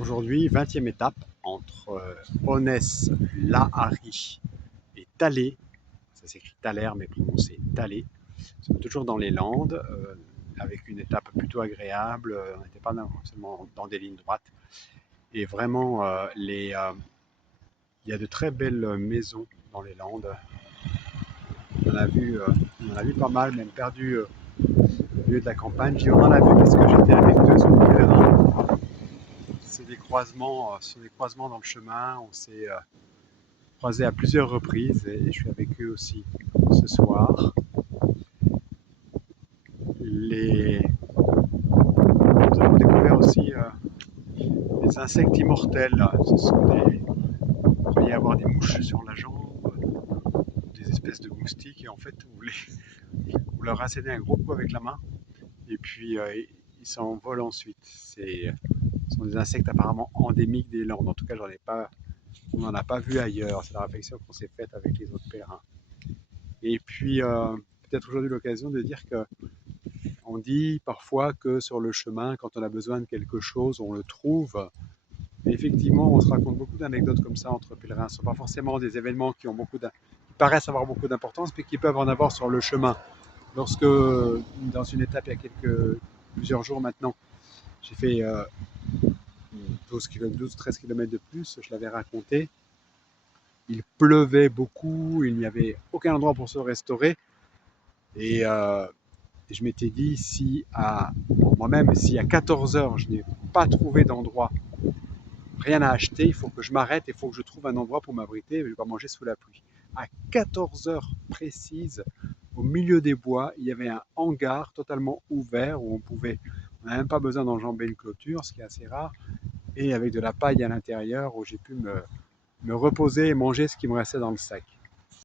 Aujourd'hui, 20e étape entre Onès, Lahari et Talé. Ça s'écrit Thaler, mais prononcé Talé. Nous sommes toujours dans les Landes, avec une étape plutôt agréable. On n'était pas seulement dans des lignes droites. Et vraiment, il y a de très belles maisons dans les Landes. On en a vu pas mal, même perdu au milieu de la campagne. J'ai on en a vu parce que j'étais avec deux autres pèlerins. C'est des croisements, sur des croisements dans le chemin. On s'est croisés à plusieurs reprises et je suis avec eux aussi ce soir. Les... Nous avons découvert aussi des insectes immortels. Il peut y avoir des mouches sur la jambe, des espèces de moustiques, et en fait, vous leur assénez un gros coup avec la main, et puis ils s'envolent ensuite. Ce sont des insectes apparemment endémiques des Landes. En tout cas, on n'en a pas vu ailleurs. C'est la réflexion qu'on s'est faite avec les autres pèlerins. Et puis, peut-être aujourd'hui l'occasion de dire que on dit parfois que sur le chemin, quand on a besoin de quelque chose, on le trouve. Mais effectivement, on se raconte beaucoup d'anecdotes comme ça entre pèlerins. Ce ne sont pas forcément des événements qui paraissent avoir beaucoup d'importance, mais qui peuvent en avoir sur le chemin. Lorsque, dans une étape il y a plusieurs jours maintenant, j'ai fait 12-13 km de plus, je l'avais raconté. Il pleuvait beaucoup, il n'y avait aucun endroit pour se restaurer. Et je m'étais dit, moi-même, si à 14 heures, je n'ai pas trouvé d'endroit, rien à acheter, il faut que je m'arrête, il faut que je trouve un endroit pour m'abriter, je ne vais pas manger sous la pluie. À 14 heures précises, au milieu des bois, il y avait un hangar totalement ouvert où on n'a même pas besoin d'enjamber une clôture, ce qui est assez rare, et avec de la paille à l'intérieur où j'ai pu me reposer et manger ce qui me restait dans le sac.